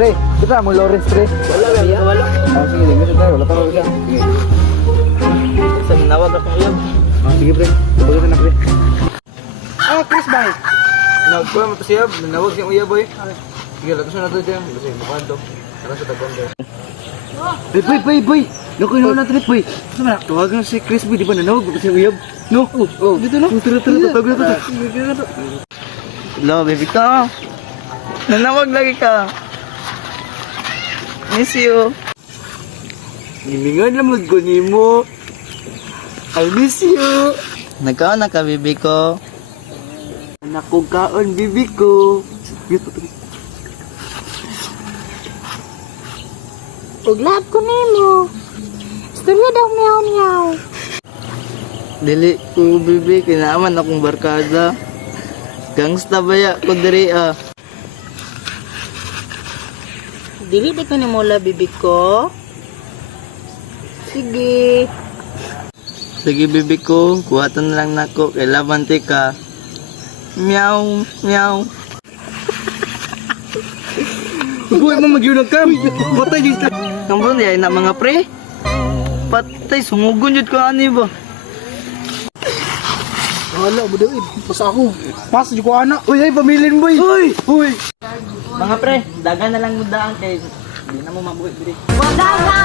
Pre, kita mo Lawrence pre. Wala lang, wala. Sige, sige, tayo. Wala pa ako siya. Sige. Sa nawag akong uyab. Sige pre, tubugan na pre. Chris Bay. Nagkuha mo to siya, nawag siyang uyab boy. Sige, lato siya na to dyan. Kasi mukhaan to. Saka sa tagwan dyan. Boy. Naku, na trip boy. Sama na. Tawagan si Chris Bay, di ba nanawag ba kasi uyab? No. Dito no. Tara, tawag na to. Hello, baby ko. Nanawag lagi ka. Miss you. Himingan naman ko ni mo. I miss you. Nagkaon na ka, baby ko. Anak kong kaon, bibi ko. Uglab ko nimo. Istorya daw meow. Dili ko, baby. Kinaaman akong barkada. Gangsta baya ko diri ah. Dili di ko nimo la bibig ko. Sige. Sige, baby ko. Kuhatan lang nako. Kailaban ka. Meow, meow. Boy, mo magyunag ka. Batay dito. Kampon di ay na mga pre. Patay, sumugon jud ko ani ba? Wala, budawid. Pas ako. Pas, di ko anak. Uy, ay, pamilin boy. Uy. Mga pre, dagan na lang mudaan kay di na mo mabuhi diri. Wala na.